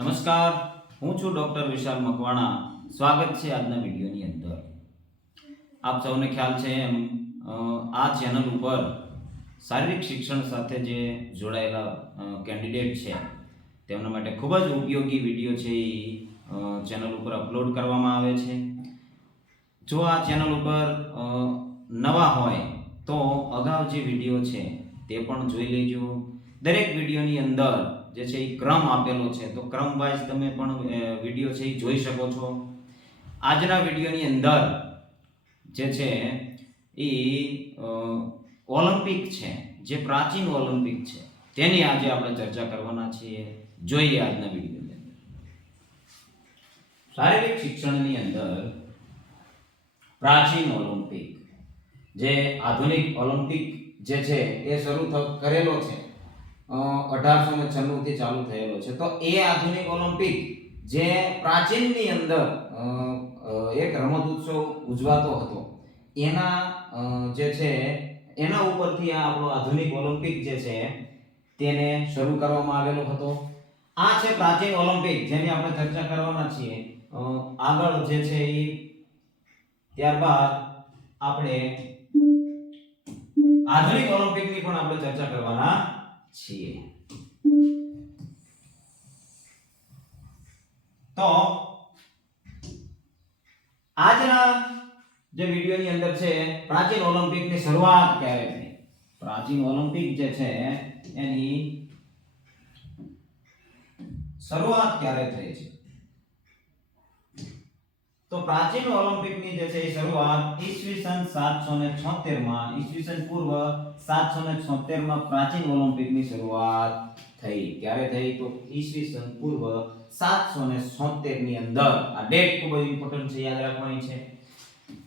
નમસ્કાર, હું છું ડોક્ટર વિશાલ મકવાણા. સ્વાગત છે આજના વિડીયોની અંદર. આપ સૌને ખ્યાલ છે એમ આ ચેનલ ઉપર શારીરિક શિક્ષણ સાથે જે જોડાયેલા કેન્ડિડેટ છે તેમના માટે ખૂબ જ ઉપયોગી વિડીયો છે એ ચેનલ ઉપર અપલોડ કરવામાં આવે છે. જો આ ચેનલ ઉપર નવા હોય તો અગાઉ જે વિડીયો છે તે પણ જોઈ લેજો. દરેક વિડીયોની અંદર જે છે એ ક્રમ આપેલો છે, તો ક્રમ વાઇઝ તમે પણ વિડીયો છે એ જોઈ શકો છો. આજના વિડીયોની અંદર જે છે એ ઓલિમ્પિક છે, જે પ્રાચીન ઓલિમ્પિક છે તેની આજે આપણે ચર્ચા કરવાના છીએ. જોઈએ આજના વિડીયોની અંદર. શારીરિક શિક્ષણની અંદર પ્રાચીન ઓલિમ્પિક, જે આધુનિક ઓલિમ્પિક જે છે એ શરૂ કરેલો છે 1896 થી ચાલુ થયેલો છે. તો એ આધુનિક ઓલિમ્પિક જે પ્રાચીનની અંદર એક રમત ઉત્સવ ઉજવાતો હતો, એના જે છે એના ઉપરથી આ આપણો આધુનિક ઓલિમ્પિક જે છે તેને શરૂ કરવામાં આવેલો હતો. આ છે પ્રાચીન ઓલિમ્પિક જેની આપણે ચર્ચા કરવાના છીએ. આગળ જે છે એ ત્યારબાદ આપણે આધુનિક ઓલિમ્પિકની પણ આપણે ચર્ચા કરવાના છીએ. તો આજના જે વિડિયોની અંદર છે પ્રાચીન ઓલિમ્પિકની શરૂઆત ક્યારે થઈ, પ્રાચીન ઓલિમ્પિક જે છે એની શરૂઆત ક્યારે થઈ છે. તો પ્રાચીન ઓલિમ્પિકની જે છે એ શરૂઆત ઈસવીસન 776 માં, ઈસવીસન પૂર્વ 776 માં પ્રાચીન ઓલિમ્પિકની શરૂઆત થઈ. ક્યારે થઈ? તો ઈસવીસન પૂર્વ 776 ની અંદર. આ ડેટ ખૂબ જ ઇમ્પોર્ટન્ટ છે, યાદ રાખવાની છે.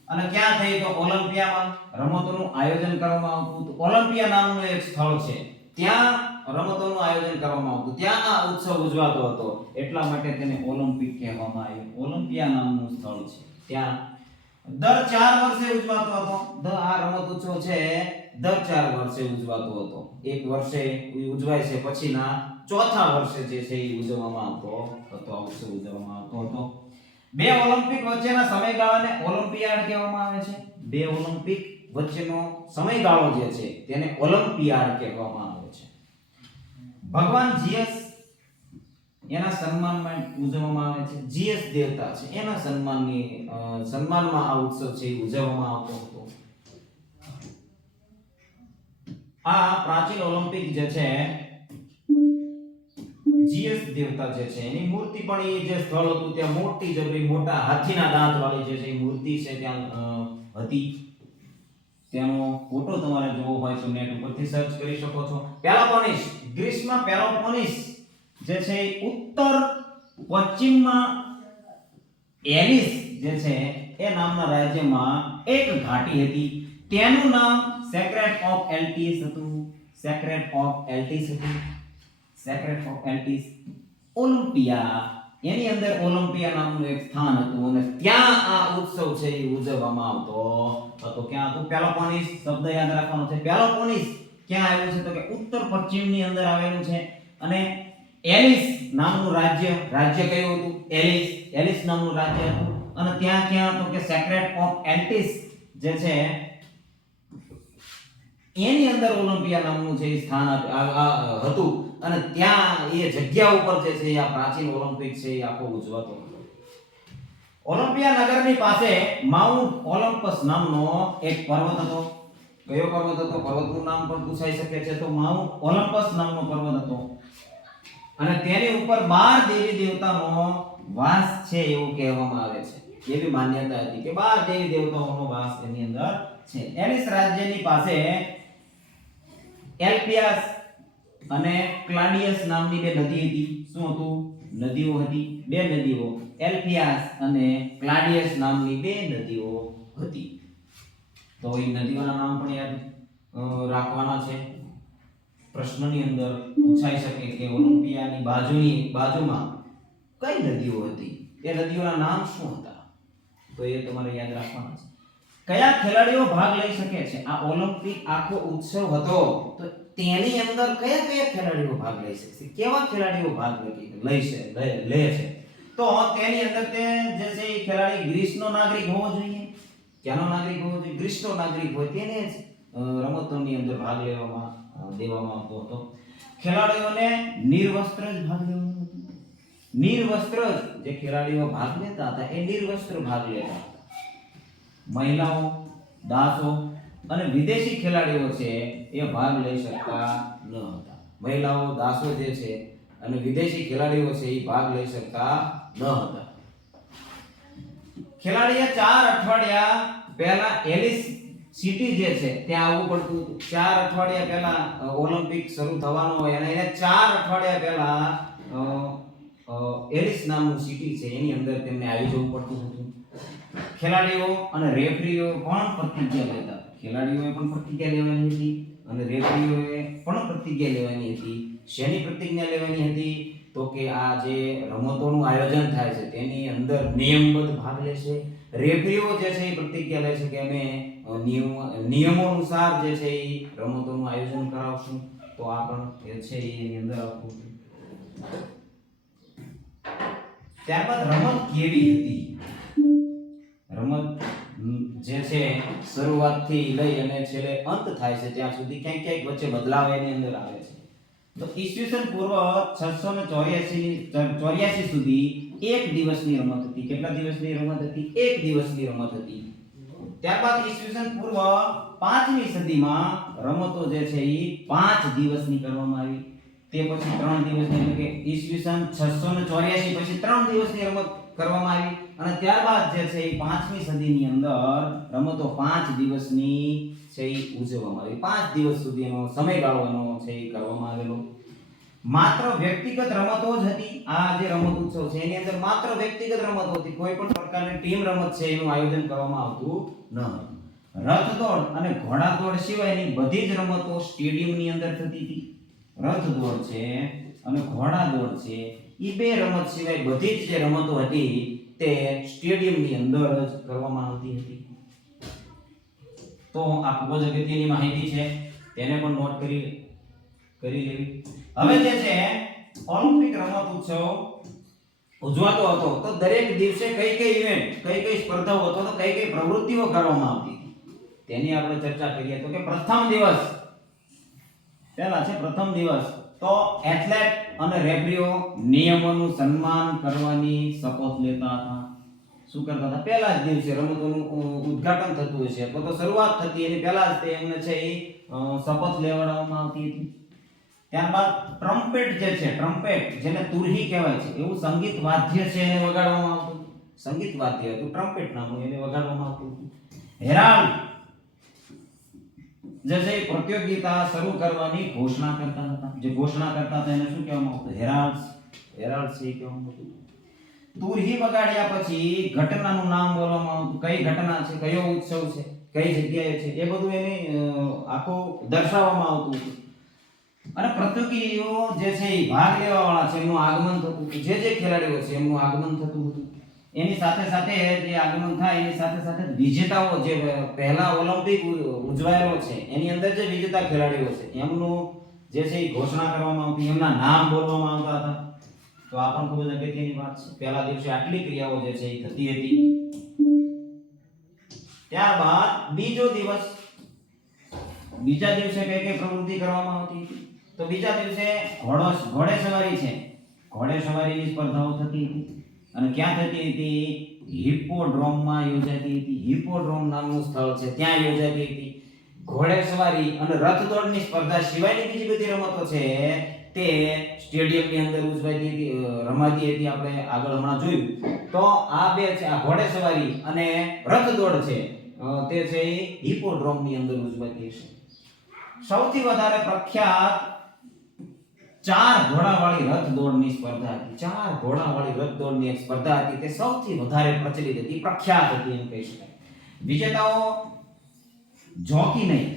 અને ક્યાં થઈ? તો ઓલિમ્પિયામાં રમતોનું આયોજન કરવામાં આવતું. તો ઓલિમ્પિયા નામનું એક સ્થળ છે, ત્યાં રમતોનું આયોજન કરવામાં આવતું, ત્યાં આ ઉત્સવ ઉજવાતો હતો, એટલા માટે તેને ઓલિમ્પિક કહેવામાં આવ્યું. ઓલિમ્પિયા નામનું સ્થળ છે, ત્યાં દર 4 વર્ષે ઉજવાતો હતો. આ રમત ઉત્સવ છે દર 4 વર્ષે ઉજવાતો હતો. એક વર્ષે ઉજવાય છે, પછીના ચોથા વર્ષે જે છે એ ઉજવવામાં આવતો હતો. આ ઉત્સવ ઉજવવામાં આવતો હતો. બે ઓલિમ્પિક વચ્ચેના સમયગાળાને ઓલિમ્પિયાડ કહેવામાં આવે છે. બે ઓલિમ્પિક વચ્ચેનો સમયગાળો જે છે તેને ઓલિમ્પિયાડ કહેવામાં આવે છે. ભગવાન જીએસ એના સન્માનમાં ઉજવવામાં આવે છે. જીએસ દેવતા છે એના સન્માનમાં આ ઉત્સવ છે એ ઉજવવામાં આવતો હતો. આ પ્રાચીન ઓલિમ્પિક જે છે, જીએસ દેવતા જે છે એની મૂર્તિ પણ એ જે સ્થળ હતું ત્યાં મોટી જબરી મોટા હાથીના દાંત વાળી જે છે એ મૂર્તિ છે ત્યાં હતી. તેનો ફોટો તમારે જોવો હોય તો નેટ ઉપરથી સર્ચ કરી શકો છો. પેલોપોનેસ, ગ્રીસમાં પેલોપોનેસ જે છે ઉત્તર પશ્ચિમમાં એલિસ જે છે એ નામના રાજ્યમાં એક ઘાટી હતી. તેનું નામ સેક્રેટ ઓફ એલ્ટીસ હતું. સેક્રેટ ઓફ એલ્ટીસ હતું. Sacred of એલ્ટીસ. ઓલિમ્પિયા, એની અંદર ઓલિમ્પિયા નામનું એક સ્થાન હતું અને ત્યાં આ ઉત્સવ છે એ ઉજવવામાં આવતો હતો. ક્યાં હતું? પેલોપોનેસ. શબ્દ યાદ રાખવાનો છે. પેલોપોનેસ ક્યાં આવેલું છે? તો કે ઉત્તર પશ્ચિમની અંદર આવેલું છે. અને એલિસ નામનું રાજ્ય કયું હતું? એલિસ નામનું રાજ્ય હતું. અને ત્યાં ક્યાં? તો કે સેક્રેટ ઓફ એલ્ટીસ જે છે એની અંદર ઓલિમ્પિયા નામનું છે સ્થાન હતું. અને ત્યાં એ જગ્યા ઉપર જે છે આ પ્રાચીન ઓલિમ્પિક છે એ આખો ઉજવાતો હતો. ઓલિમ્પિયા નગરની પાસે માઉન્ટ ઓલિમ્પસ નામનો એક પર્વત હતો. કયો પર્વત હતો? પર્વતનું નામ પણ પૂછાઈ શકે છે. તો માઉન્ટ ઓલિમ્પસ નામનો પર્વત હતો. અને તેની ઉપર 12 દેવી દેવતાનો વાસ છે એવું કહેવામાં આવે છે. એવી માન્યતા હતી કે 12 દેવી દેવતાઓનો વાસ એની અંદર છે. એલિસ રાજ્યની પાસે એલ્પિયાસ અને ક્લાડિયસ નામની બે નદી હતી. શું હતું? નદીઓ હતી. બે નદીઓ, એલ્પિયાસ અને ક્લાડિયસ નામની બે નદીઓ હતી. તો એ નદીઓના નામ પણ યાદ રાખવાના છે. પ્રશ્નની અંદર પૂછાઈ શકે કે ઓલિમ્પિયાની બાજુમાં કઈ નદીઓ હતી, એ નદીઓના નામ શું હતા? તો એ તમારે યાદ રાખવાના છે. કયા ખેલાડીઓ ભાગ લઈ શકે છે? આ ઓલિમ્પિક આખો ઉત્સવ હતો તો તેની અંદર કયા કયા ખેલાડીઓ ભાગ લઈ શકશે, કેવા ખેલાડીઓ ભાગ લે છે? તો તેની અંદર તે જે છે એ ખેલાડી ગ્રીસનો નાગરિક હોવો જોઈએ. ક્યાંનો નાગરિક હોવો જોઈએ? ગ્રીસનો નાગરિક હોય તેને જ રમતોની અંદર ભાગ દેવામાં આવતો હતો. ખેલાડીઓને નિર્વસ્ત્ર જ ભાગ લેવાનો હતો. નિર્વસ્ત્ર જે ખેલાડીઓ ભાગ લેતા હતા એ નિર્વસ્ત્ર ભાગ લેતા હતા. મહિલાઓ, દાસો અને વિદેશી ખેલાડીઓ છે એ ભાગ લઈ શકતા ન હતા. મહિલાઓ, દાસો જે છે અને વિદેશી ખેલાડીઓ છે એ ભાગ લઈ શકતા ન હતા. ખેલાડીએ 4 અઠવાડિયા પહેલા એલિસ સિટી જે છે ત્યાં આવવું પડતું હતું. 4 અઠવાડિયા પહેલા ઓલિમ્પિક શરૂ થવાનો હોય અને એને 4 અઠવાડિયા પહેલા એલિસ નામનું સિટી છે એની અંદર તેમને આવી જવું પડતું હતું. ખેલાડીઓ અને રેફરીઓ પણ પ્રતિજ્ઞા લેતા. ખેલાડીઓએ પણ પ્રતિજ્ઞા લેવાની હતી અને રેફરીઓએ પણ પ્રતિજ્ઞા લેવાની હતી. શેની પ્રતિજ્ઞા લેવાની હતી? તો કે આ જે રમતોનું આયોજન થાય છે તેની અંદર નિયમબદ્ધ ભાગ લેશે. રેફરીઓ જે છે એ પ્રતિજ્ઞા લે છે કે અમે નિયમો અનુસાર જે છે એ રમતોનું આયોજન કરાવશું. તો આ પણ જે છે એની અંદર આવતું હતું. ત્યારબાદ રમત કેવી હતી? રમત જે છે શરૂઆતથી લઈ અને છેલ્લે અંત થાય છે ત્યાં સુધી ક્યાંક ક્યાંક વચ્ચે બદલાવ એની અંદર આવે છે. તો ઈસવીસન પૂર્વ 684 સુધી એક દિવસની રમત હતી. કેટલા દિવસની રમત હતી? એક દિવસની રમત હતી. ત્યારબાદ ઈસવીસન પૂર્વ 5મી સદીમાં રમતો જે છે એ 5 દિવસની કરવામાં આવી. તે પછી 3 દિવસની, એટલે કે ઈસવીસન 684 પછી 3 દિવસની રમત કરવામાં આવી અને ત્યારબાદ જે છે એ 5મી સદીની અંદર રમતો 5 દિવસની છે એ ઉજવવામાં આવી. 5 દિવસ સુધીનો સમયગાળો એનો છે એ કરવામાં આવેલો. માત્ર વ્યક્તિગત રમતો જ હતી. આ જે રમત ઉત્સવ છે એની અંદર માત્ર વ્યક્તિગત રમતો હતી. કોઈ પણ પ્રકારની ટીમ રમત છે એનું આયોજન કરવામાં આવતું ન હતું. રથ દોડ અને ઘોડા દોડ સિવાયની બધી જ રમતો સ્ટેડિયમની અંદર થતી હતી. રથ દોડ છે અને ઘોડા દોડ છે એ બે રમત સિવાય બધી જ જે રમતો હતી તે સ્ટેડિયમની અંદર જ કરવામાં આવતી હતી. તો આ ખૂબ જ અગત્યની માહિતી છે, તેને પણ નોટ કરી લેવી. હવે જે છે ઓલિમ્પિક રમત ઉત્સવ ઉજવાતો હતો તો દરેક દિવસે કઈ ઇવેન્ટ, કઈ સ્પર્ધાઓ હતો તો કઈ પ્રવૃત્તિઓ કરવામાં આવતી હતી તેની આપણે ચર્ચા કરીએ. તો કે પ્રથમ દિવસ પહેલા છે પ્રથમ દિવસ તો એથ્લેટ અને રેફરીઓ નિયમોનું સન્માન કરવાની શપથ લેતા હતા. શું કરતા હતા? પહેલા જ દિવસે રમતોનું ઉદ્ઘાટન થતું હશે અથવા તો શરૂઆત થતી એની પહેલા જ એમને છે એ શપથ લેવડાવવામાં આવતી હતી. ત્યારબાદ ટ્રમ્પેટ જે છે, ટ્રમ્પેટ જેને તુરહી કહેવાય છે એવું સંગીત વાદ્ય છે એને વગાડવામાં આવતું. સંગીત વાદ્ય હતું ટ્રમ્પેટ નામનું, એને વગાડવામાં આવતું હતું. હેરાલ્ડ જે છે પ્રતિયોગિતા શરૂ કરવાની ઘોષણા કરતા હતા. જે ઘોષણા કરતા હતા એને શું કહેવામાં આવતું? હેરાલ્ડ છે કહેવામાં આવતું. તુરહી વગાડ્યા પછી ઘટનાનું નામ બોલવામાં આવતું. કઈ ઘટના છે, કયો ઉત્સવ છે, કઈ જગ્યાએ છે એ બધું એને આખું દર્શાવવામાં આવતું હતું. અને પ્રતિયોગીઓ જે છે એ ભાગ લેવા વાળા છે એમનું આગમન થતું હતું. જે ખેલાડીઓ છે એમનું આગમન થતું હતું. એની સાથે સાથે જે આગમન થાય એની સાથે સાથે વિજેતાઓ જે પહેલા ઓલિમ્પિક ઉજવાયેલો છે એની અંદર જે વિજેતા ખેલાડીઓ છે એમનું જે છે એ ઘોષણા કરવામાં આવતી, એમના નામ બોલવામાં આવતા હતા. તો આ પણ ખૂબ જ અગત્યની વાત છે. પહેલા દિવસે આટલી ક્રિયાઓ જે છે એ થતી હતી. ત્યારબાદ બીજો દિવસ, બીજા દિવસે કઈ પ્રવૃત્તિ કરવામાં આવતી હતી? તો બીજા દિવસે ઘોડેસવારી છે, ઘોડેસવારીની સ્પર્ધાઓ થતી હતી. અને ક્યાં થતી હતી? હિપ્પોડ્રોમમાં યોજાતી હતી. હિપ્પોડ્રોમ નામનું સ્થળ છે ત્યાં યોજાતી હતી. ઘોડેસવારી અને રથ દોડની સ્પર્ધા સિવાયની બીજી બધી રમતો છે તે સ્ટેડિયમની અંદર ઉજવાતી હતી, રમાતી હતી. આપણે આગળ હમણાં જોયું તો આ બે છે, આ ઘોડેસવારી અને રથ દોડ છે તે છે એ હિપ્પોડ્રોમની અંદર ઉજવાતી છે. સૌથી વધારે પ્રખ્યાત 4 ઘોડાવાળી રથ દોડની સ્પર્ધા હતી. 4 ઘોડાવાળી રથ દોડની એક સ્પર્ધા હતી તે સૌથી વધારે પ્રચલિત હતી, પ્રખ્યાત હતી એમ કહી શકાય. વિજેતાઓ જોકી નહીં,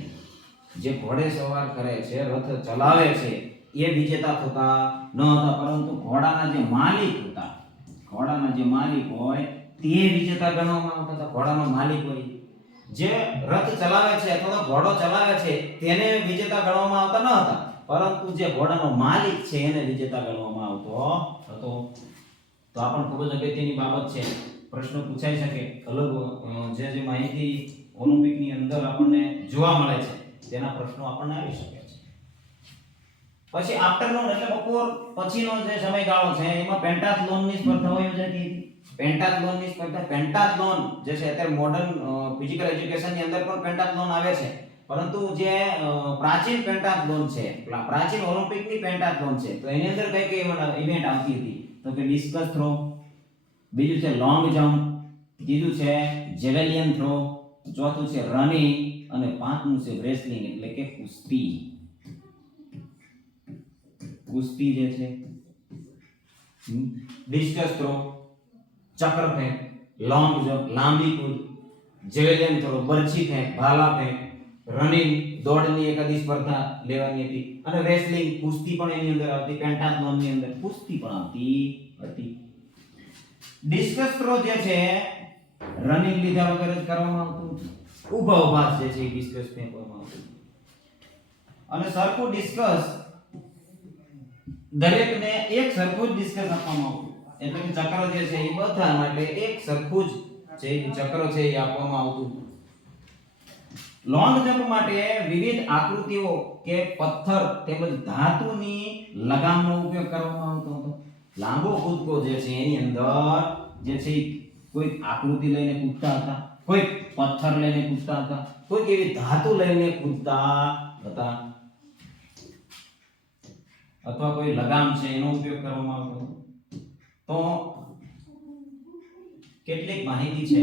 જે ઘોડે સવાર કરે છે, રથ ચલાવે છે એ વિજેતા થતા ન હતા, પરંતુ ઘોડાના જે માલિક હતા, ઘોડાના જે માલિક હોય તે વિજેતા ગણવામાં આવતા હતા. ઘોડાનો માલિક હોય જે રથ ચલાવે છે અથવા તો ઘોડો ચલાવે છે તેને વિજેતા ગણવામાં આવતા ન હતા, પરંતુ જે ઘોડાનો માલિક છે એને વિજેતા ગણવામાં આવતો હતો. તો આ પણ ખૂબ જ અગત્યની બાબત છે. પ્રશ્ન પૂછાઈ શકે. અલગ જે માહિતી ઓલિમ્પિકની અંદર આપણને જોવા મળે છે તેના પ્રશ્નો આપણને આવી શકે છે. પછી આફ્ટરનૂન એટલે બપોર પછીનો જે સમયગાળો છે એમાં પેન્ટાથલોનની સ્પર્ધાઓ યોજાતી હતી. પેન્ટાથલોનની સ્પર્ધા, પેન્ટાથલોન જે છે અત્યારે મોડર્ન ફિઝિકલ એજ્યુકેશનની અંદર પણ પેન્ટાથલોન આવે છે, પરંતુ જે પ્રાચીન પેન્ટાથલોન છે, પ્રાચીન ઓલિમ્પિકની પેન્ટાથલોન છે, તો એની અંદર કઈ કઈ ઇવેન્ટ આવતી હતી? તો કે ડિસ્કસ થ્રો, બીજું છે લોંગ જમ્પ, ત્રીજું છે જેવેલિયન થ્રો, ચોથું છે રનિંગ અને પાંચમું છે રેસલિંગ એટલે કે કુસ્તી. કુસ્તી જે છે, ડિસ્કસ થ્રો, ચક્ર ફેંક, લોંગ જમ્પ લાંબી કૂદ, જેવેલિયન થ્રો બરછી ફેંક, ભાલા ફેંક, રનિંગ દોડની એકાદી સ્પર્ધા લેવાની હતી અને રેસલિંગ કુસ્તી પણ એની અંદર આવતી. પેન્ટાથલોનની અંદર કુસ્તી પણ આવતી હતી. ડિસ્કસ થ્રો જે છે રનિંગ લીધા વગર જ કરવામાં આવતું, ઊભા ઊભા જે છે ડિસ્કસ ફેંકવામાં આવતું. અને સરખું ડિસ્કસ દરેકને એક સરખું જ ડિસ્કસ આપવામાં આવતું, એટલે કે ચક્ર જે છે એ બધા માટે એક સરખું જ જે ચક્ર છે એ આપવામાં આવતું. લોંગ જમ્પ માટે વિવિધ આકૃતિઓ કે પથ્થર તેમજ ધાતુની લગામનો ઉપયોગ કરવામાં આવતો હતો. લાંબો કૂદકો જે છે એની અંદર જે છે કોઈ આકૃતિ લઈને કૂદતા હતા, કોઈ પથ્થર લઈને કૂદતા હતા, કોઈ એવી ધાતુ લઈને કૂદતા હતા, અથવા કોઈ લગામ છે એનો ઉપયોગ કરવામાં આવતો. તો કેટલીક માહિતી છે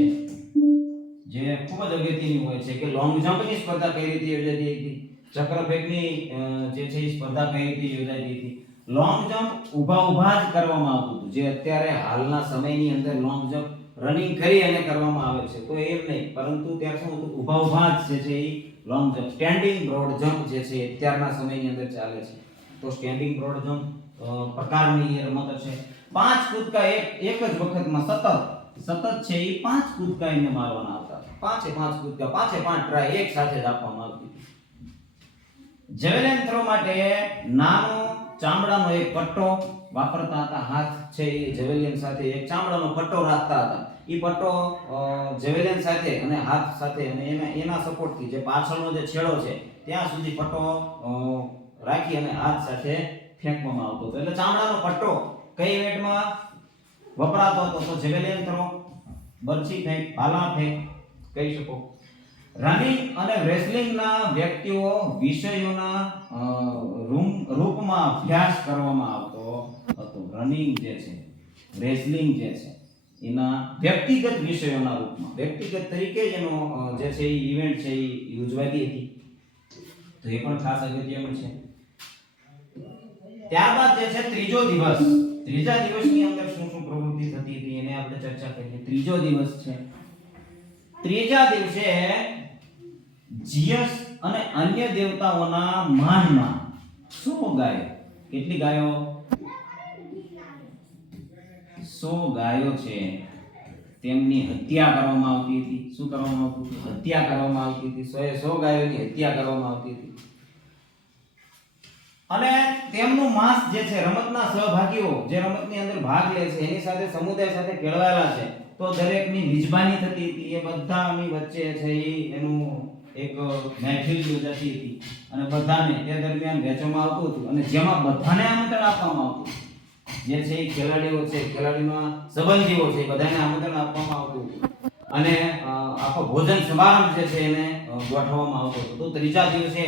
જે ખૂબ જ અગત્યની હોય છે કે લોંગ જમ્પની સ્પર્ધા કઈ રીતે યોજાતી હતી, ચક્ર ફેંકની જે છે સ્પર્ધા કઈ રીતે યોજાતી હતી. લોંગ જમ્પ ઊભા જ કરવામાં આવતું હતું, જે અત્યારે હાલના સમયની અંદર લોંગ જમ્પ રનિંગ કરી અને કરવામાં આવે છે, તો એમ નહીં, પરંતુ ત્યાં શું હતું, ઊભા જ જે છે એ long jump. Standing broad jump જે છે અત્યારના સમયની અંદર ચાલે છે, તો સ્ટેન્ડિંગ બ્રોડ જમ્પ પ્રકારની રમત છે. 5 કૂદકા એક જ વખતમાં સતત છે એ 5 કૂદકા એને મારવાના આવતા. 5 કૂદકા 5 ટ્રાય એક સાથે જ આપવામાં આવતી. જેવેલિન થ્રો માટે નાનો ચામડાનો એક પટ્ટો વાપરતા હતા. હાથ છે એ જેવેલિન સાથે એક ચામડાનો પટ્ટો રાખતા હતા. એ પટ્ટો જેવેલિન સાથે અને હાથ સાથે અને એના સપોર્ટથી જે પાછળનો જે છેડો છે ત્યાં સુધી પટ્ટો રાખી અને હાથ સાથે ફેંકવામાં આવતો હતો. એટલે ચામડાનો પટ્ટો કઈ ઇવેન્ટમાં વપરાતો હતો? તો જેવેલિન થ્રો, બરછી ફેંક, ભાલા ફેંક કહી શકો. રનિંગ અને રેસલિંગના વ્યક્તિઓ વિષયોના રૂપમાં અભ્યાસ કરવામાં આવતો હતો. રનિંગ જે છે, રેસલિંગ જે છે એના વ્યક્તિગત વિષયોના રૂપમાં, વ્યક્તિગત તરીકે જ એનો જે છે એ ઇવેન્ટ છે એ યોજવાતી હતી. તો એ પણ ખાસ અગત્યનું છે. ત્યારબાદ જે છે ત્રીજા દિવસની અંદર શું શું પ્રવૃત્તિ થતી હતી એને આપણે ચર્ચા કરીએ. ત્રીજો દિવસ છે, ત્રીજા દિવસે જીયસ અને અન્ય દેવતાઓના માનમાં 100 ગાયો, કેટલી ગાયો? 100 ગાયો છે તેમની હત્યા કરવામાં આવતી હતી. શું કરવામાં આવતું હતું? હત્યા કરવામાં આવતી હતી. 100 ગાયોની હત્યા કરવામાં આવતી હતી. અને તેમનું માંસ જે છે, રમતના સહભાગીઓ જે રમતની અંદર ભાગ લે છે એની સાથે સમુદાય સાથે કેળવાયેલા છે, તો દરેકની મિજબાની થતી હતી. એ બધાની વચ્ચે છે એનું એક મહેફિલ યોજાતી હતી અને બધાને તે દરમિયાન વેચવામાં આવતું હતું અને જેમાં બધાને આમંત્રણ આપવામાં આવતું. જે છે એ ખેલાડીઓ છે, ખેલાડીના સંબંધીઓ છે, બધાને આમંત્રણ આપવામાં આવતું અને આખો ભોજન સમારંભ જે છે એને ગોઠવવામાં આવતો હતો. તો ત્રીજા દિવસે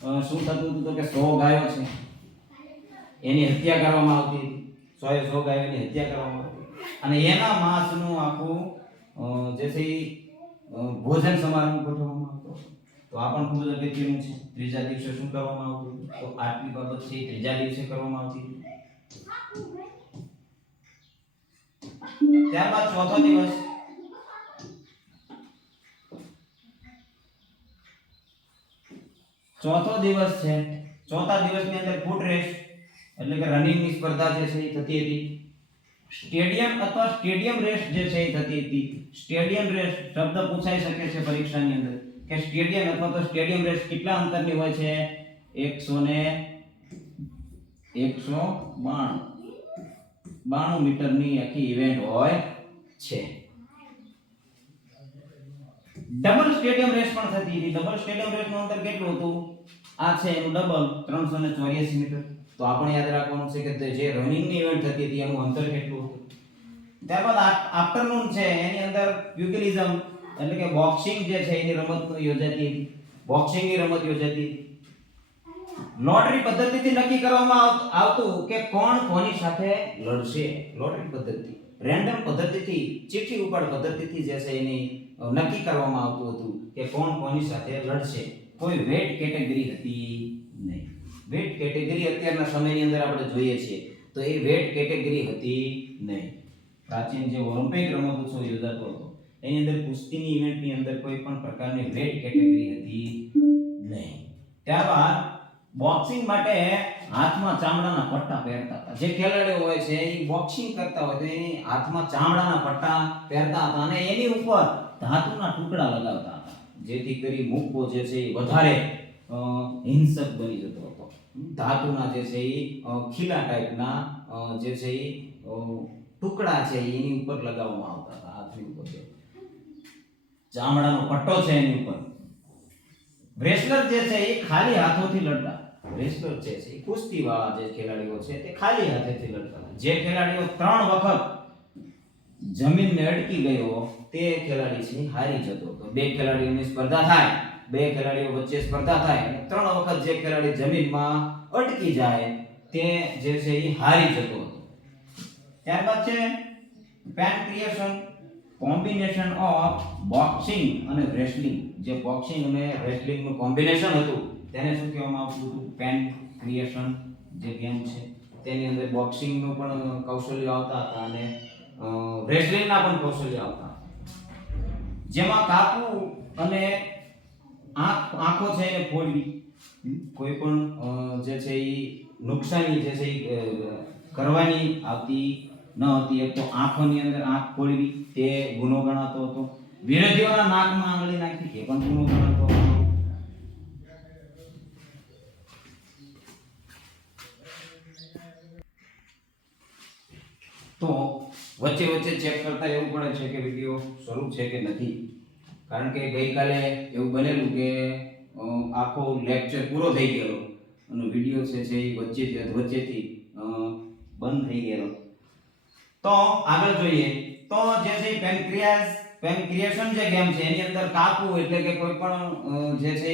શું થતું હતું? તો કે 100 ગાયો છે એની હત્યા કરવામાં આવતી હતી. 100 ગાયોની હત્યા કરવામાં આવતી અને એના માંસનું આખું જે છે ભોજન સમારંભ ગોઠવવામાં આવતો. તો આ પણ ખૂબ જ અગત્યનું છે. ત્રીજા દિવસે શું કરવામાં આવતું? તો આટલી બાબત છે ત્રીજા દિવસે કરવામાં આવતી. ત્યારબાદ ચોથો દિવસ, છે. ચોથા દિવસની અંદર ફૂટ રેસ એટલે કે રનિંગની સ્પર્ધા જે છે એ થતી હતી. સ્ટેડિયમ અથવા સ્ટેડિયમ રેસ જે છે એ થતી હતી. સ્ટેડિયમ રેસ શબ્દ પૂછાઈ શકે છે પરીક્ષાની અંદર કે સ્ટેડિયમ અથવા તો સ્ટેડિયમ રેસ કેટલા અંતરની હોય છે? 192 મીટરની આખી ઇવેન્ટ હોય છે. ડબલ સ્ટેડિયમ રેસ પણ થતી હતી. ડબલ સ્ટેડિયમ રેસ નું અંતર કેટલું હતું? આ છે એનું ડબલ 384 મીટર. તો આપણે યાદ રાખવાનું છે કે જે રનિંગ ની ઇવેન્ટ થતી હતી એનું અંતર કેટલું હતું. ત્યારબાદ આફ્ટરનૂન છે એની અંદર પ્યુગિલિઝમ એટલે કે બોક્સિંગ જે છે એની રમત યોજાતી હતી. બોક્સિંગની રમત યોજાતી હતી. લોટરી પદ્ધતિથી નક્કી કરવામાં આવતું કે કોણ કોની સાથે લડશે. લોટરી પદ્ધતિ, રેન્ડમ પદ્ધતિથી, ચિઠ્ઠી ઉપાડ પદ્ધતિથી જે છે એની નક્કી કરવામાં આવતું હતું કે કોણ કોની સાથે લડશે. કોઈ વેટ કેટેગરી હતી નહીં. વેટ કેટેગરી અત્યારના સમયની અંદર આપણે જોઈએ છીએ તો એ વેટ કેટેગરી હતી નહીં. પ્રાચીન જે ઓલિમ્પિક રમતોત્સવ યોજાતો હતો એની અંદર કુસ્તીની ઇવેન્ટની અંદર કોઈ પણ પ્રકારની વેટ કેટેગરી હતી નહીં. ત્યારબાદ બોક્સિંગ માટે હાથમાં ચામડાના પટ્ટા પહેરતા હતા. જે ખેલાડીઓ હોય છે એ બોક્સિંગ કરતા હોય તો એની હાથમાં ચામડાના પટ્ટા પહેરતા હતા અને એની ઉપર ધાતુના ટુકડા લગાવતા હતા જેથી કરી મુક્કો જે છે એ વધારે હિંસક બની જતો હતો. ધાતુના જે છે એ ખીલા ટાઈપના જે છે એ ટુકડા છે એની ઉપર લગાવવામાં આવતા હતા. હાથની ઉપર ચામડાનો પટ્ટો છે એની ઉપર. રેસલર જે છે એ ખાલી હાથોથી લડતા. રેસલર જે છે એ કુસ્તીવાળા જે ખેલાડીઓ છે તે ખાલી હાથેથી લડતા. જે ખેલાડીઓ 3 વખત જમીનને અટકી ગયો તે ખેલાડી છે હારી જતો હતો. 2 ખેલાડીઓની સ્પર્ધા થાય, 2 ખેલાડીઓ વચ્ચે સ્પર્ધા થાય અને 3 વખત જે ખેલાડી જમીનમાં અટકી જાય તે જે છે એ હારી જતો હતો. ત્યારબાદ છે પેનક્રિએશન, કોમ્બિનેશન ઓફ બોક્સિંગ અને રેસલિંગ. જે બોક્સિંગ અને રેસલિંગ નું કોમ્બિનેશન હતું તેને શું કહેવામાં આવતું હતું? પેનક્રિએશન જે ગેમ છે તેની અંદર બોક્સિંગ નું પણ કૌશલ્ય આવતા હતા અને રેસલિંગ ના પણ કૌશલ્ય આવતા. જેમાં કાપવું અને આંખો છે એને ફોડવી, કોઈ પણ જે છે એ નુકસાની જે છે એ કરવાની આવતી ન હતી. એક તો આંખોની અંદર આંખ ફોડવી તે ગુનો ગણાતો હતો. વિરોધીઓના નાકમાં આંગળી નાખવી એ પણ ગુનો ગણાતો હતો. તો વચ્ચે વચ્ચે ચેક કરતા એવું પડે છે કે વિડિયો શરૂ છે કે નથી. કારણ કે ગઈકાલે એવું બનેલું કે આખો લેક્ચર પૂરો થઈ ગયો અને વિડિયો છે એ વચ્ચેથી બંધ થઈ ગયો. તો આગળ જોઈએ તો જે છે પેનક્રિએશન જે ગેમ છે એની અંદર કાપવું એટલે કે કોઈ પણ જે છે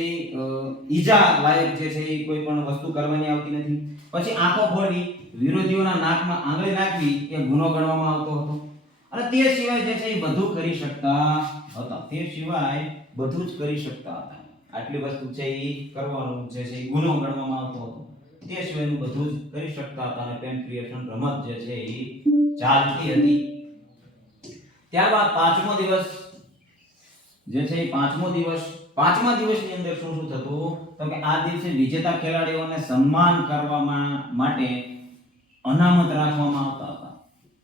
ઈજા લાયક જે છે કોઈ પણ વસ્તુ કરવાની આવતી નથી. પછી આંખો ફોડવી, વિરોધીઓના નાકમાં આંગળી નાખવી એ ગુનો ગણવામાં આવતો હતો. અને તે સિવાય જે છે એ બધું કરી શકતા હતા. તે સિવાય બધું જ કરી શકતા હતા. આટલી વસ્તુ છે એ કરવાનું જે છે એ ગુનો ગણવામાં આવતો હતો. તે સિવાયનું બધું જ કરી શકતા હતા અને પેનક્રિએશન રમત જે છે એ ચાલતી હતી. ત્યારબાદ પાંચમો દિવસ જે છે એ પાંચમા દિવસની અંદર શું થતું? તો કે આ દિવસે વિજેતા ખેલાડીઓને સન્માન કરવામાં માટે અનામત રાખવામાં આવતા હતા.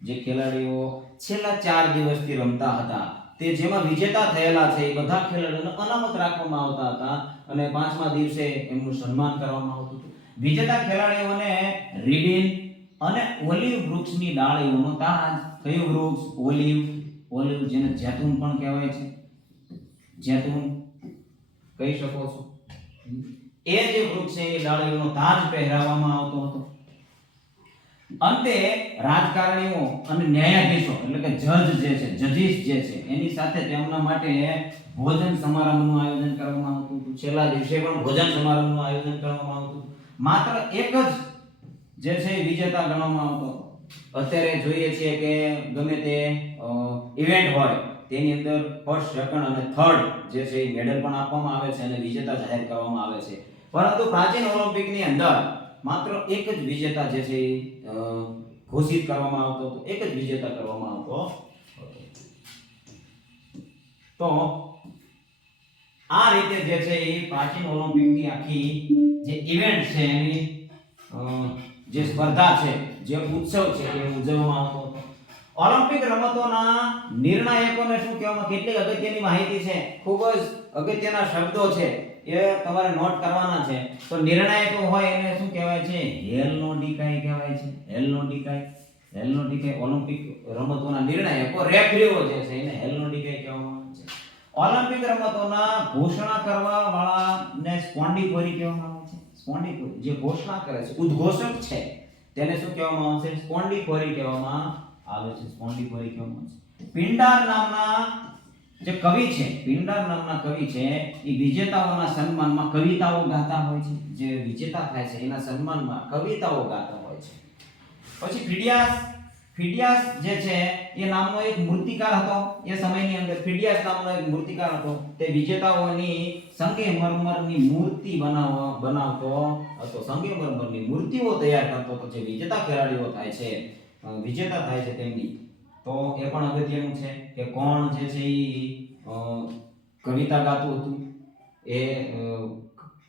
જે ખેલાડીઓ છેલ્લા 4 દિવસથી રમતા હતા તે જેમાં વિજેતા થયેલા છે એ બધા ખેલાડીઓને અનામત રાખવામાં આવતા હતા અને 5મા દિવસે એમનું સન્માન કરવામાં આવતું હતું. વિજેતા ખેલાડીઓને રીબિન અને ઓલિવ વૃક્ષની ડાળીઓનો તાજ. કયું વૃક્ષ? ઓલિવ જેને જૈતુન પણ કહેવાય છે. જૈતુન કહી શકો છો. એ જે વૃક્ષ છે એ ડાળીઓનો તાજ પહેરાવવામાં આવતો હતો. અંતે રાજકારણીઓ અને ન્યાયાધીશો એટલે કે જજીસ જે છે એની સાથે તેમના માટે ભોજન સમારંભનું આયોજન કરવામાં આવતું હતું. છેલ્લા દિવસે પણ ભોજન સમારંભનું આયોજન કરવામાં આવતું હતું. માત્ર એક જ જે છે વિજેતા ગણવામાં આવતો હતો. અત્યારે જોઈએ છીએ કે ગમે તે ઇવેન્ટ હોય તેની અંદર ફર્સ્ટ, સેકન્ડ અને થર્ડ જે છે એ મેડલ પણ આપવામાં આવે છે અને વિજેતા જાહેર કરવામાં આવે છે. પરંતુ પ્રાચીન ઓલિમ્પિકની અંદર માત્ર એક જ વિજેતા જે છે ઘોષિત કરવામાં આવતો હતો. એક જ વિજેતા કરવામાં આવતો હતો. તો આ રીતે જે છે એ પ્રાચીન ઓલિમ્પિકની આખી જે ઇવેન્ટ છે એની જે સ્પર્ધા છે, જે ઉત્સવ છે એ ઉજવવામાં આવતો હતો. ઓલિમ્પિક રમતોના નિર્ણાયકોને શું કહેવામાં, કેટલીક અગત્યની માહિતી છે, ખૂબ જ અગત્યના શબ્દો છે, એ તમારે નોટ કરવાના છે. તો નિર્ણાયકો હોય એને શું કહેવાય છે? હેલનો ડીકાઈ કહેવાય છે. હેલનો ડીકાઈ ઓલિમ્પિક રમતોના નિર્ણાયકો, રેફરીઓ જે છે એને હેલનો ડીકાઈ કહેવામાં આવે છે. ઓલિમ્પિક રમતોના ઘોષણા કરવા વાળાને સ્પોન્ડિફોરી કહેવામાં આવે છે. સ્પોન્ડિફોરી જે ઘોષણા કરે છે, ઉદ્ઘોષક છે, તેને શું કહેવામાં આવે છે? સ્પોન્ડિફોરી કહેવામાં આવે છે. સ્પોન્ડિફોરી કહેવામાં આવે છે. પિંડાર નામના જે કવિ છે, પિંડાર નામના કવિ છે, એ વિજેતાઓના સન્માનમાં કવિતાઓ ગાતા હોય છે. જે વિજેતા થાય છે એના સન્માનમાં કવિતાઓ ગાતા હોય છે. પછી ફિડિયાસ જે છે એ નામનો એક મૂર્તિકાર હતો. એ સમયની અંદર ફિડિયાસ નામનો એક મૂર્તિકાર હતો. તે વિજેતાઓની સંગેમરમરની મૂર્તિ બનાવતો હતો. સંગેમરમરની મૂર્તિઓ તૈયાર કરતો હતો. જે વિજેતા ખેલાડીઓ થાય છે, વિજેતા થાય છે તેમની. તો એ પણ અગત્યનું છે કે કોણ જે છે એ કવિતા ગાતું હતું. એ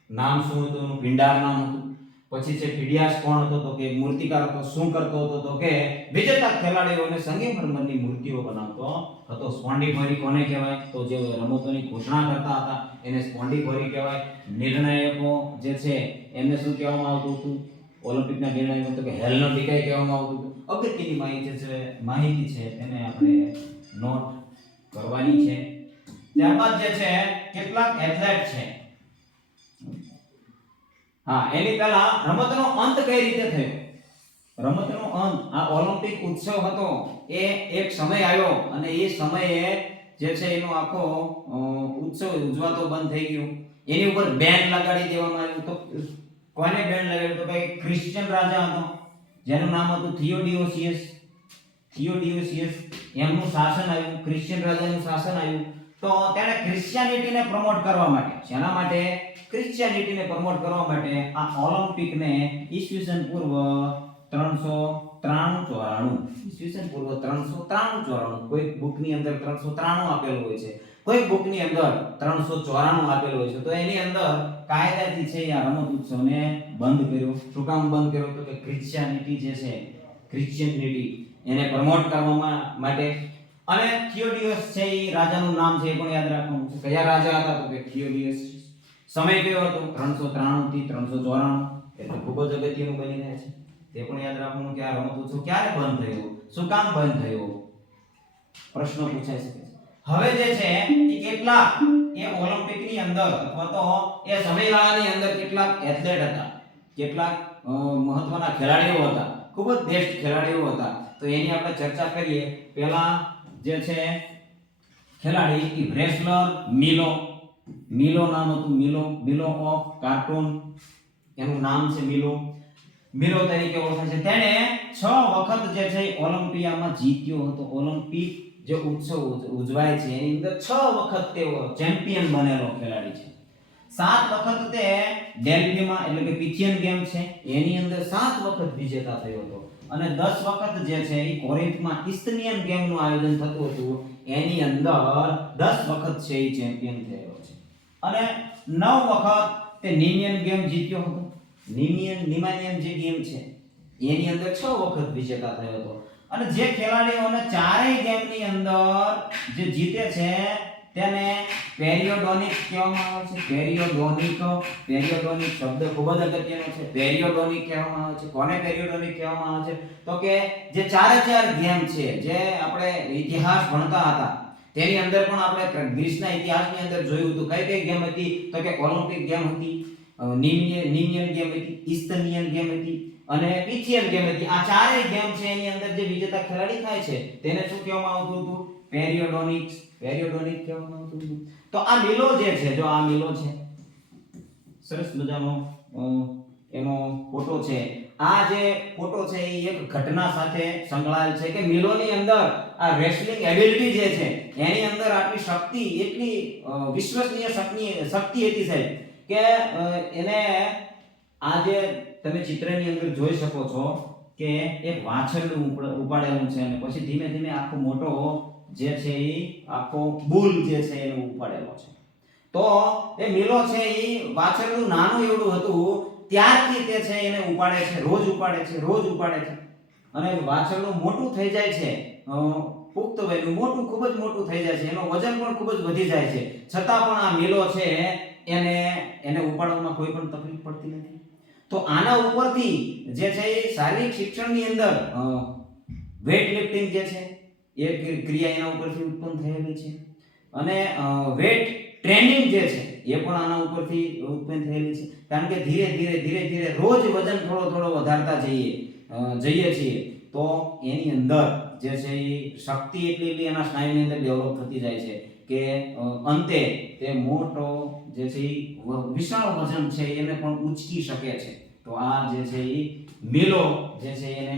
નામ શું હતું? એનું પિંડાર નામ હતું. પછી છે ફિડિયાસ કોણ હતો? તો કે મૂર્તિકાર હતો. શું કરતો હતો? તો કે વિજેતા ખેલાડીઓને સંગેમરમરની મૂર્તિઓ બનાવતો હતો. સ્પોન્ડિફોરી કોને કહેવાય? તો જે રમતોની ઘોષણા કરતા હતા એને સ્પોન્ડિફોરી કહેવાય. નિર્ણાયકો જે છે એમને શું કહેવામાં આવતું હતું? ઓલિમ્પિકના નિર્ણાયકો તો કે હેલનો ડીકાઈ કહેવામાં આવતું હતું. અગત્યની માહિતી છે એને આપણે નોટ કરવાની છે. ત્યારબાદ જે છે કેટલાક એથ્લેટ છે. હા, એની પહેલા રમતનો અંત કઈ રીતે થયો? રમતનો અંત, આ ઓલિમ્પિક ઉત્સવ હતો એ એક સમય આવ્યો અને એ સમયે જે છે એનો આખો ઉત્સવ ઉજવાતો બંધ થઈ ગયો. એની ઉપર બેન લગાડી દેવામાં આવ્યું. તો કોને બેન લગાડ્યું? તો ભાઈ ક્રિશ્ચિયન રાજા હતો જેનું નામ હતું થિયોડિયોસિયસ. એમનું શાસન આવ્યું, ક્રિશ્ચિયન રાજાનું શાસન આવ્યું. તો તેણે ક્રિશ્ચિયાનિટીને પ્રમોટ કરવા માટે, શેના માટે? ક્રિશ્ચિયાનિટીને પ્રમોટ કરવા માટે આ ઓલિમ્પિકને ઈસવીસન પૂર્વ 393 કોઈ બુકની અંદર 393 આપેલું હોય છે, કોઈ બુકની અંદર 394 આપેલું હોય છે. તો એની અંદર કાયદાથી છે આ રમત ઉત્સવને બંધ કર્યો. શું કામ બંધ કર્યો? તો કે ક્રિશ્ચિયાનિટી જે છે, ક્રિશ્ચિયાનિટી એને પ્રમોટ કરવા માટે. અને થિયોડિયસ છે એ રાજાનું નામ છે એ પણ યાદ રાખવાનું છે. કયા રાજા હતા? તો કે થિયોડિયસ. સમય કયો હતો? 393 થી 394. એટલે ખૂબ જ અગત્યનું બની રહે છે. તે પણ યાદ રાખવાનું કે આ રમત ઉત્સવ ક્યારે બંધ થયો, શું કામ બંધ થયો, પ્રશ્ન પૂછાઈ શકે છે. હવે જે છે એ કેટલાક એ ઓલિમ્પિકની અંદર અથવા તો એ સમયગાળાની અંદર કેટલાક એથ્લેટ હતા, કેટલાક મહત્વના ખેલાડીઓ હતા, ખૂબ જ બેસ્ટ ખેલાડીઓ હતા. તો એની આપણે ચર્ચા કરીએ. પહેલા જે છે ખેલાડી એ રેસલર મિલો નામ હતું. મિલો ઓફ કાર્ટૂન એનું નામ છે. મિલો તરીકે ઓળખાય છે. તેણે 6 વખત જે છે ઓલિમ્પિયામાં જીત્યો હતો. ઓલિમ્પિક જે ઉત્સવ ઉજવાય છે એની અંદર 6 વખત તેઓ ચેમ્પિયન બનેલો ખેલાડી છે. 7 વખત તે ડેલ્ફીમાં એટલે કે પિથિયન ગેમ છે એની અંદર 7 વખત વિજેતા થયો હતો. અને 10 વખત જે છે એ કોરિન્થમાં ઇસ્તનિયન ગેમનું આયોજન થતું હતું એની અંદર 10 વખત છે એ ચેમ્પિયન થયો છે. અને 9 વખત તે નિમિયન ગેમ જીત્યો હતો. નિમાનિયન જે ગેમ છે એની અંદર 6 વખત વિજેતા થયો હતો. અને જે ખેલાડીઓને ચારેય ગેમની અંદર જે જીતે છે તેને પેરિયોડોનિક કહેવામાં આવે છે. પેરિયોડોનિક શબ્દ ખૂબ જ અગત્યનો છે. પેરિયોડોનિક કહેવામાં આવે છે. કોને પેરિયોડોનિક કહેવામાં આવે છે? તો કે જે ચારે ગેમ છે, જે આપણે ઇતિહાસ ભણતા હતા તેની અંદર પણ આપણે ગ્રીસના ઇતિહાસની અંદર જોયું હતું. કઈ ગેમ હતી? તો કે ઓલિમ્પિક ગેમ હતી, નિમિયન ગેમ હતી, ઇસ્તનિયન ગેમ હતી અને પિથિયન ગેમ હતી. આ ચારેય ગેમ છે એની અંદર જે વિજેતા ખેલાડી થાય છે તેને શું કહેવામાં આવતું હતું? પેરિયોડોનિક કહેવામાં આવતું હતું. તો આ મિલો જે છે, જો આ મિલો છે, સરસ મજાનો એનો ફોટો છે. આ જે ફોટો છે એ એક ઘટના સાથે સંકળાયેલ છે કે મિલોની અંદર આ રેસલિંગ એબિલિટી જે છે એની અંદર આટલી શક્તિ, એટલી વિશ્વસનીય શક્તિ હતી સાહેબ કે એને આ જે તમે ચિત્રની અંદર જોઈ શકો છો કે એક વાછરડું ઉપાડેલું છે અને પછી ધીમે ધીમે આખો મોટો જે છે એ આખો બુલ જે છે એને ઉપાડેલો છે. તો એ મિલો છે એ વાછરડું નાનું એવડું હતું ત્યારથી તે છે એને ઉપાડે છે, રોજ ઉપાડે છે અને વાછરડું મોટું થઈ જાય છે પુખ્ત વયનું મોટું ખૂબ જ મોટું થઈ જાય છે, એનો વજન પણ ખૂબ જ વધી જાય છે, છતાં પણ આ મિલો છે એને ઉપાડવામાં કોઈ પણ તકલીફ પડતી નથી. તો આના ઉપરથી જે છે એ શારીરિક શિક્ષણની અંદર વેઇટ લિફ્ટિંગ જે છે એ ક્રિયા એના ઉપરથી ઉત્પન્ન થયેલી છે, અને વેઇટ ટ્રેનિંગ જે છે એ પણ આના ઉપરથી ઉત્પન્ન થયેલી છે. કારણ કે ધીરે ધીરે રોજ વજન થોડો વધારતા જઈએ છીએ તો એની અંદર જે છે એ શક્તિ એટલી એના સ્નાયુની અંદર ડેવલપ થતી જાય છે કે અંતે તે મોટો જે છે એ વિશાળ વજન છે એને પણ ઉંચકી શકે છે. તો આ જે છે એ મિલો જે છે એને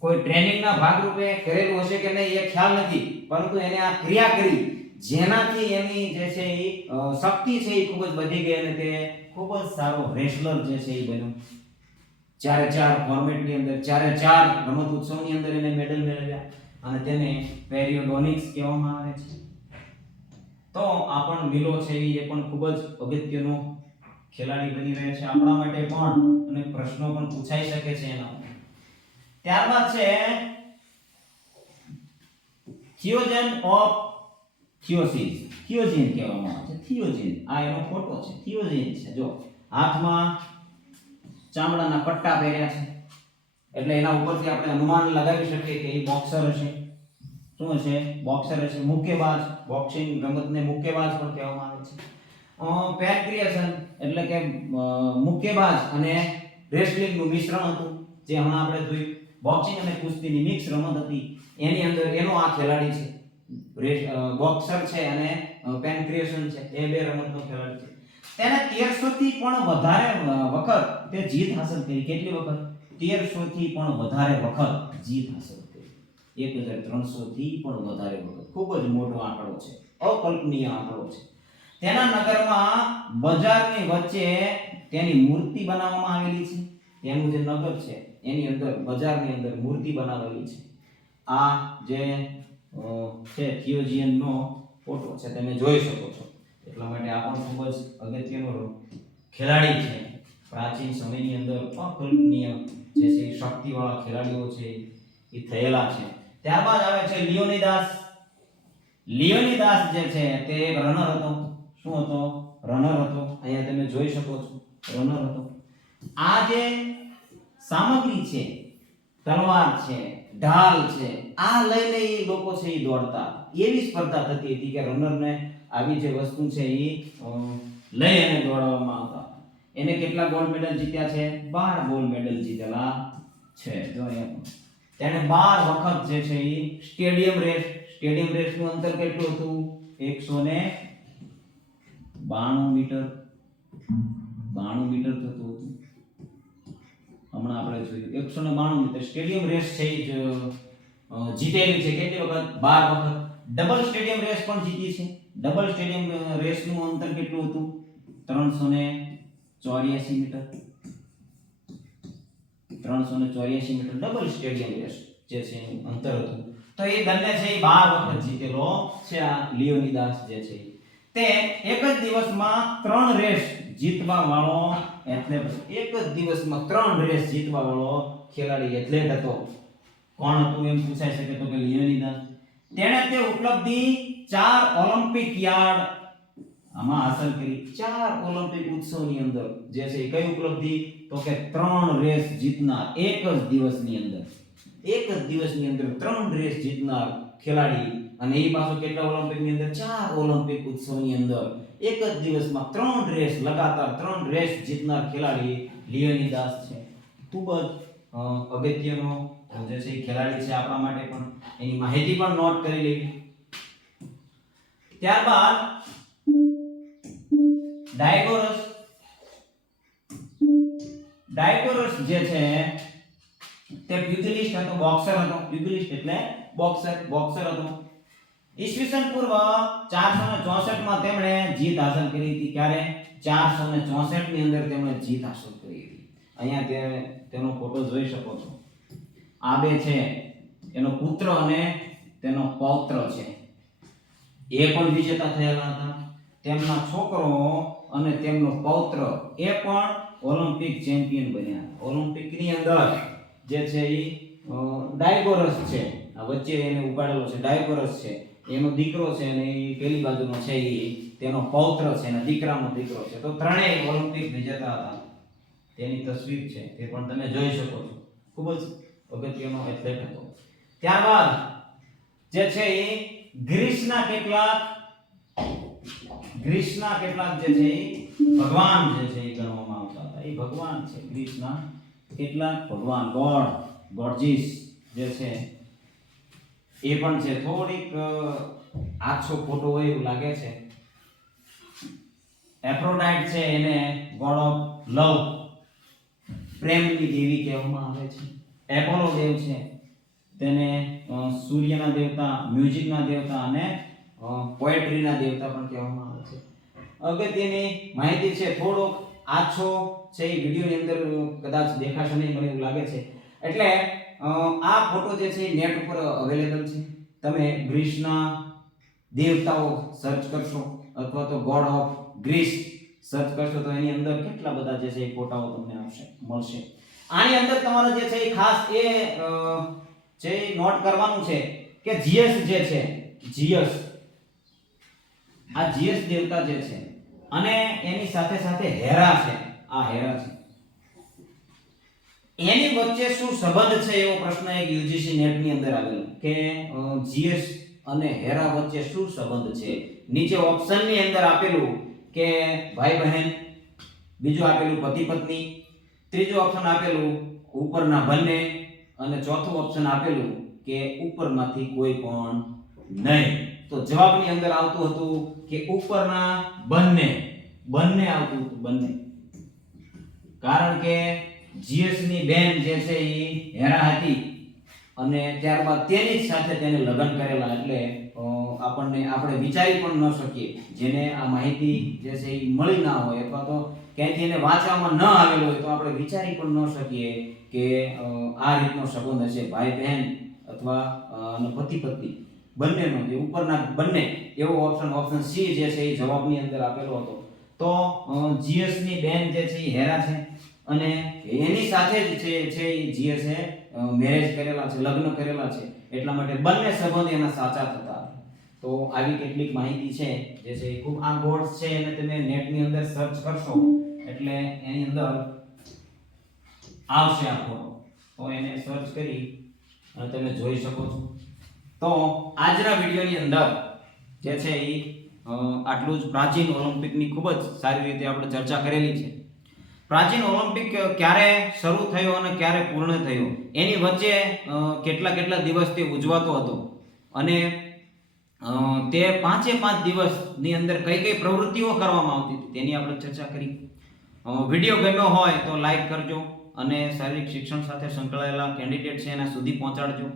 કોઈ ટ્રેનિંગના ભાગરૂપે કરેલું હશે કે નહીં એ ખ્યાલ નથી, પરંતુ એને આ ક્રિયા કરી જેનાથી એની જે છે એ શક્તિ છે એ ખૂબ જ વધી ગઈ અને તે ખૂબ જ સારો રેસલર જે છે એ બન્યો. 4 ફોર્મેટની અંદર 4 રમત ઉત્સવની અંદર એને મેડલ મેળવ્યા અને તેને પેરિયોડોનિક્સ કહેવામાં આવે છે. તો આ પણ મિલો છે એ પણ ખૂબ જ અગત્યનો ખેલાડી બની રહ્યા છે આપણા માટે પણ, અને પ્રશ્નો પણ પૂછાઈ શકે છે એના. ત્યારબાદ છે થિયોજન ઓફ થિયોસિસ. થિયોજિન કહેવામાં આવે છે, થિયોજિન. આ એનો ફોટો છે, થિયોજિન છે. જો હાથમાં ચામડાના પટ્ટા પહેર્યા છે, એટલે એના ઉપરથી આપણે અનુમાન લગાવી શકીએ કે એ બોક્સર હશે. શું હશે? બોક્સર હશે. મુક્કેબાજ, બોક્સિંગ રમતને મુક્કેબાજ પણ કહેવામાં આવે છે. પેનક્રિએશન એટલે કે મુક્કેબાજ અને રેસલિંગનું મિશ્રણ હતું, જે હમણાં આપણે જોયું. બોક્સિંગ અને કુસ્તીની મિક્સ રમત હતી, એની અંદર એનો આ ખેલાડી છે. બોક્સર છે અને પેનક્રિએશન છે, એ બે રમતનો ખેલાડી છે. તેને 1300 થી પણ વધારે વખત તે જીત હાંસલ કરી. કેટલી વખત? 1300 થી પણ વધારે વખત જીત હાંસલ કરી. 1300 થી પણ વધારે વખત. ખૂબ જ મોટો આંકડો છે, અકલ્પનીય આંકડો છે. તેના નગરમાં બજારની વચ્ચે તેની મૂર્તિ બનાવવામાં આવેલી છે. તેનું જે નગર છે એની અંદર બજારની અંદર મૂર્તિ બનાવેલી છે. આ જે છે થિયોજિનનો ફોટો છે, તમે જોઈ શકો છો. એટલા માટે આ પણ ખૂબ જ અગત્યનો ખેલાડી છે. પ્રાચીન સમયની અંદર અકલ્પનીય જે છે શક્તિવાળા ખેલાડીઓ છે એ થયેલા છે. ત્યારબાદ આવે છે લિયોનિદાસ. લિયોનિદાસ જે છે તે એક રનર હતો. શું હતો? રનર હતો. અહીંયા તમે જોઈ શકો છો, રનર હતો. આ જે સામગ્રી છે, તલવાર છે, ઢાલ છે, આ લઈને એ લોકો છે એ દોડતા. એવી સ્પર્ધા થતી હતી કે રનરને આવી જે વસ્તુ છે એ લઈ અને દોડવામાં આવતા. એને કેટલા ગોલ્ડ મેડલ જીત્યા છે? 12 ગોલ્ડ મેડલ જીતેલા છે. જો અહીંયા તેને 12 વખત જે છે એ સ્ટેડિયમ રેસનું અંતર કેટલું હતું? 192 મીટર. 92 મીટર થતું હતું. હમણાં આપણે જોયું 192 મીટર સ્ટેડિયમ રેસ છે એ જીતેલી છે. કેટલી વખત? 12 વખત. ડબલ સ્ટેડિયમ રેસ પણ જીતી છે. ડબલ સ્ટેડિયમ રેસનું અંતર કેટલું હતું? 384 metre. 384 metre double stadium race જે છે એનું અંતર હતું. તો એ બંને છે એ 12 વખત જીતેલો છે આ લિયોનિદાસ જે છે. તે એક જ દિવસમાં 3 રેસ જીતવા વાળો એથ્લેટ. એક જ દિવસમાં 3 રેસ જીતવા વાળો ખેલાડી એથ્લેટ હતો. કોણ હતું એમ પૂછાઈ શકે તો કે લિયોનિદાસ. તેણે તે ઉપલબ્ધિ 4 ઓલિમ્પિક યાર્ડ આમાં હાંસલ કરી. 4 ઓલિમ્પિક ઉત્સવની અંદર જે છે કઈ ઉપલબ્ધિ? તો કે 3 રેસ જીતનાર એક જ દિવસની અંદર. એક જ દિવસની અંદર 3 રેસ જીતનાર ખેલાડી. અને એ પાછો કેટલા ઓલિમ્પિકની અંદર? 4 ઓલિમ્પિક ઉત્સવની અંદર એક જ દિવસમાં 3 રેસ લગાતાર 3 રેસ જીતનાર ખેલાડી લિયોનિદાસ છે. ખૂબ જ અગત્યનો જે છે ખેલાડી છે આપણા માટે પણ. એની માહિતી પણ નોટ કરી લેવી. ત્યારબાદ ડાયગોરસ. ડાયગોરસ જે છે તે પ્યુગિલિસ્ટ હતો, બોક્સર હતો. પ્યુગિલિસ્ટ એટલે બોક્સર હતો. ઈસવીસન પૂર્વ 464 માં તેમણે જીત હાંસલ કરી હતી. ક્યારે? 464 ની અંદર તેમણે જીત હાંસલ કરી હતી. અહીંયા તેનો ફોટો જોઈ શકો છો. આ બે છે એનો પુત્ર અને તેનો પૌત્ર છે. એ પણ વિજેતા થયેલા હતા. તેમના છોકરો અને તેમનો પૌત્ર એ પણ ઓલિમ્પિક ચેમ્પિયન બન્યા. ઓલિમ્પિકની અંદર જે છે એ ડાયગોરસ છે આ વચ્ચે એને ઉપાડેલો છે ડાયકોરસ છે, એનો દીકરો છે અને એ પેલી બાજુનો છે એ તેનો પૌત્ર છે અને દીકરાનો દીકરો છે. તો ત્રણેય ઓલિમ્પિક વિજેતા હતા. તેની તસવીર છે, તે પણ તમે જોઈ શકો છો. ખૂબ જ અગત્યનો એથ્લેટ હતો. ત્યારબાદ જે છે એ ગ્રીસના કેટલાક જે છે એ ભગવાન જે છે એ ગણવામાં આવતા હતા. એ ભગવાન છે ગ્રીસના કેટલાક ભગવાન, ગોડજીસ જે છે એ પણ છે. થોડીક આછો ફોટો હોય એવું લાગે છે. એફ્રોડાઇટ છે એને ગોડ ઓફ લવ, પ્રેમની દેવી કહેવામાં આવે છે. એપોલો દેવ છે તેને સૂર્યના દેવતા, મ્યુઝિકના દેવતા અને પોએટ્રીના દેવતા પણ કહેવામાં આવે છે. અગત્યની માહિતી છે, થોડોક આછો છે એ વિડિયોની અંદર કદાચ દેખાશે નહીં મને એવું લાગે છે. એટલે આ ફોટો જે છે નેટ ઉપર અવેલેબલ છે. તમે ગ્રીસના દેવતાઓ સર્ચ કરશો અથવા તો ગોડ ઓફ ગ્રીસ સર્ચ કરશો તો એની અંદર કેટલા બધા જે છે એ ફોટાઓ તમને મળશે. આની અંદર તમારે જે છે એ ખાસ જે નોટ કરવાનું છે કે જીએસ જે છે, આ જીએસ દેવતા જે છે અને એની સાથે સાથે હેરા છે, આ હેરા છે, એની વચ્ચે શું સંબંધ છે એવો પ્રશ્ન એક યુજીસી નેટ ની અંદર આવેલો કે જીએસ અને હેરા વચ્ચે શું સંબંધ છે. નીચે ઓપ્શન ની અંદર આપેલું કે ભાઈ બહેન, બીજું આપેલું પતિ પત્ની, ત્રીજું ઓપ્શન આપેલું ઉપરના બંને અને ચોથું ઓપ્શન આપેલું કે ઉપરમાંથી કોઈ પણ નહીં. તો જવાબની અંદર આવતું હતું કે ઉપરના બંને આવતું હતું, બંને. કારણ કે જીએસ ની બેન જે છે એ હેરા હતી અને ત્યારબાદ તેની જ સાથે તેને લગ્ન કરેલા. એટલે આપણે વિચારી પણ ન શકીએ, જેને આ માહિતી જે છે એ મળી ના હોય અથવા તો ક્યાંયથી એને વાંચવામાં ન આવેલો હોય તો આપણે વિચારી પણ ન શકીએ કે આ રીતનો સંબંધ હશે ભાઈ બહેન અથવા પતિ પત્ની બંનેનો, જે ઉપરના બંને એવો ઓપ્શન સી જે છે એ જવાબની અંદર આપેલો હતો. તો જીએસ ની બેન જે છે એ હેરા છે અને એની સાથે જ છે એ જીએસે મેરેજ કરેલા છે, લગ્ન કરેલા છે. એટલા માટે બંને સંબંધ એના સાચા થતા. તો આવી કેટલીક માહિતી છે જે છે એ ખૂબ આ ગોડ્સ છે અને તમે નેટની અંદર સર્ચ કરશો એટલે એની અંદર આવશે આ ફોટો. તો એને સર્ચ કરી અને તમે જોઈ શકો છો. તો આજના વિડિયોની અંદર જે છે એ આટલું જ પ્રાચીન ઓલિમ્પિકની ખૂબ જ સારી રીતે આપણે ચર્ચા કરેલી છે. પ્રાચીન ઓલિમ્પિક ક્યારે શરૂ થયો અને ક્યારે પૂર્ણ થયો, એની વચ્ચે કેટલા દિવસ તે ઉજવાતો હતો અને તે 5 દિવસની અંદર કઈ પ્રવૃત્તિઓ કરવામાં આવતી હતી તેની આપણે ચર્ચા કરી. વિડિયો ગમ્યો હોય તો લાઈક કરજો અને શારીરિક શિક્ષણ સાથે સંકળાયેલા કેન્ડિડેટ છે એના સુધી પહોંચાડજો.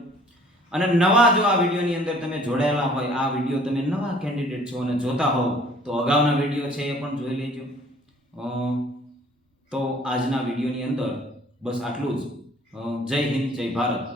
અને નવા જો આ વિડિયોની અંદર તમે જોડાયેલા હોય, આ વિડિયો તમે નવા કેન્ડિડેટ છો અને જોતા હોવ તો અગાઉના વિડિયો છે એ પણ જોઈ લેજો. તો આજના વિડિયોની અંદર બસ આટલું જ. જય હિન્દ, જય ભારત.